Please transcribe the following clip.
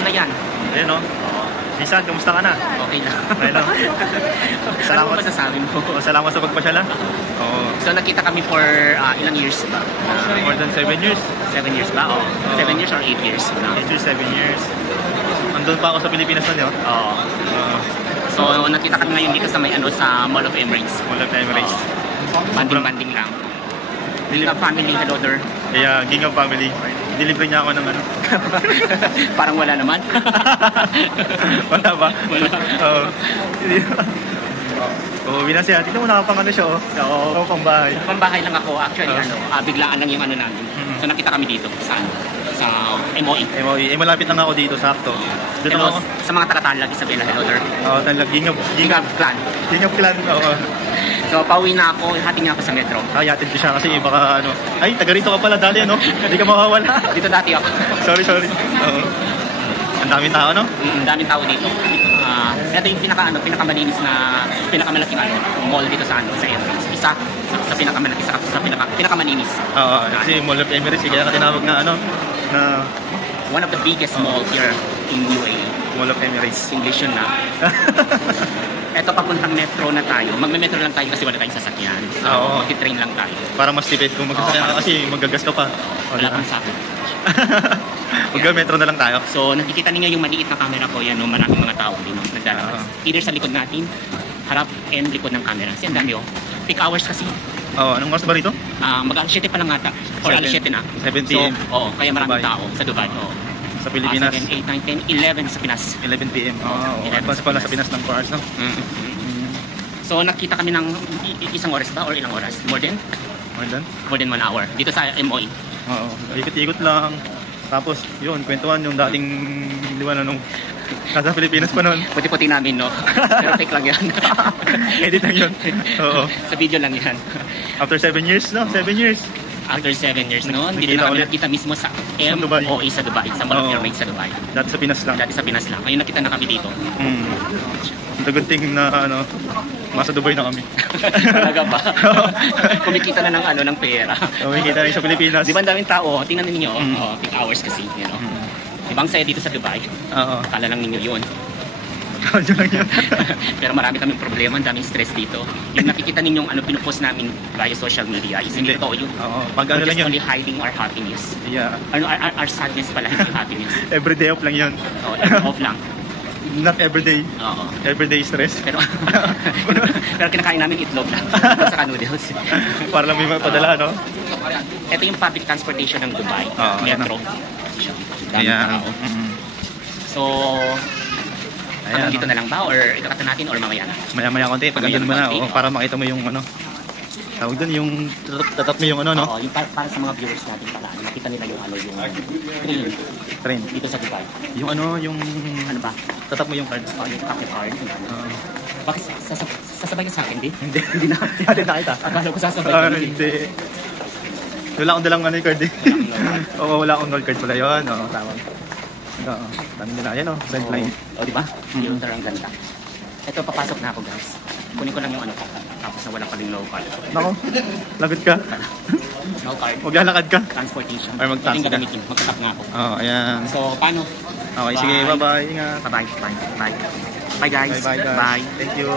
taon na yan. Ayun, no? Minsan, kamusta ka na? Okay lang. Ayun, no? Salamat. Salamat. Ano masasabi mo? Salamat sa pagpasyala. Oo. So nakita kami for ilang years ba? More than 7 years. 7 years ba? Oo. 7 years or 8 years? 8 years, 7 years. Andun pa ako sa Pilipinas na, no? Oo. So nakita kami ngayon dito sa may sa Mall of Emirates. Mall of Emirates. Banding-banding lang. Gingaw family, hello there. Kaya, Gingaw family. Deliver niya ako ng ano. Parang wala naman. Wala ba? Wala. Oo. Oo, binasya. Tignan mo, nakapang ano siya, oh. Oo, pang bahay. Pambahay lang ako. Actually, biglaan lang yung namin. So nakita kami dito sa MOE. MOE. Malapit lang ako dito, sakto. Dito Hello, ako. sa mga taga-Talag, Isabela, hello there. Oo, talagang Gingaw Clan. Gingaw clan, oo. So pauwi na ako, hati niya ako sa metro. Yatid ko siya kasi baka ano. Ay, taga rito ka pala dali, ano? Hindi ka mawawala. Dito dati ako. Sorry. Oo. Ang daming tao, no? Daming tao dito. Ito yung pinakamalinis na pinakamalaking mall dito sa Emirates. Isa sa pinakamalaki sa pinakamalinis. Oo, kasi Mall of Emirates kaya ka tinawag na na one of the biggest mall here in UAE. Mall of Emirates. English yun na. Ito papuntang metro na tayo. Magme-metro lang tayo kasi wala tayong sasakyan. So, train lang tayo. Para mas tipid kung magsasakyan ka kasi magagas ka pa. Wala pang sakit. Mag-metro na lang tayo. So, nakikita niyo yung maliit na camera ko. Yan, maraming mga tao din naglalabas. Either sa likod natin, harap and likod ng camera. Kasi ang dami Peak hours kasi. Anong oras ba rito? Mag-alas 7 pa lang ata. Or alas 7 na. 7 p.m. So, kaya maraming tao sa Dubai. Sa Pilipinas. 7, 8, 9, 10, 11 sa Pinas. 11 p.m. Advance pala sa Pinas ng 4 hours, no? So, nakita kami ng isang oras ba or ilang oras? More than 1 hour. Dito sa MOE. Oo. Ikot-ikot lang. Tapos, yun, kwentuhan yung dating liwan nung nasa Pilipinas pa noon. Puti-puti namin, no? Pero fake lang yan. Edit lang yun. Oo. Sa video lang yan. After 7 years, no? 7 years. After 7 years noon, dito na kami nakita mismo sa MOE sa Dubai. Sa Mall of Emirates sa Dubai. Dati sa Pinas lang. Dati sa Pinas lang. Ngayon nakita na kami dito. The good thing na masa Dubai na kami. Talaga ba? Kumikita na ng pera. Kumikita na sa Pilipinas. Di ba ang daming tao? Tingnan ninyo. Peak hours kasi. You know? Ibang saya dito sa Dubai. Kala lang ninyo yun. Pero marami kaming problema, ang daming stress dito. Yung nakikita ninyong pinupost namin via social media, is hindi totoo yun. Pag We're lang just yun. only hiding our happiness. Yeah. Our sadness pala, hindi happiness. Everyday off lang yun. Every off lang. Not everyday. Everyday stress. Pero kinakain namin itlog lang. Saka noodles. Para lang may mapadala, no? Ito yung public transportation ng Dubai. Metro. Ayan. So, hanggang dito na lang ba? Or ikakata natin or mamaya na? Maya-maya konti. Pag andun mo na. Para makita mo yung tawag doon yung tatat mo yung no? Oo, yung para sa mga viewers natin pala. Nakita nila yung yung train. Dito sa Dubai. Yung yung ba? tatat mo yung card. Yung pocket card. Bakit sasabay ka sa akin, di? Hindi na. Hindi na kita. Akala ko sasabay ka. Hindi. Wala akong dalang yung card eh. Wala akong gold card pala yun. Tama. Dami nila. Yan red line. Di ba? Yung ang ganda. Ito, papasok na ako guys. Kunin ko lang yung ko. Tapos na wala pa rin low card. Nako, lagot ka. No card. Maglalakad ka. Transportation. Or mag-taxi ka. Magkatap nga ako. Ayan. So, paano? Okay, sige. Bye-bye. Ingat. Bye-bye. Bye guys. Bye. Thank you.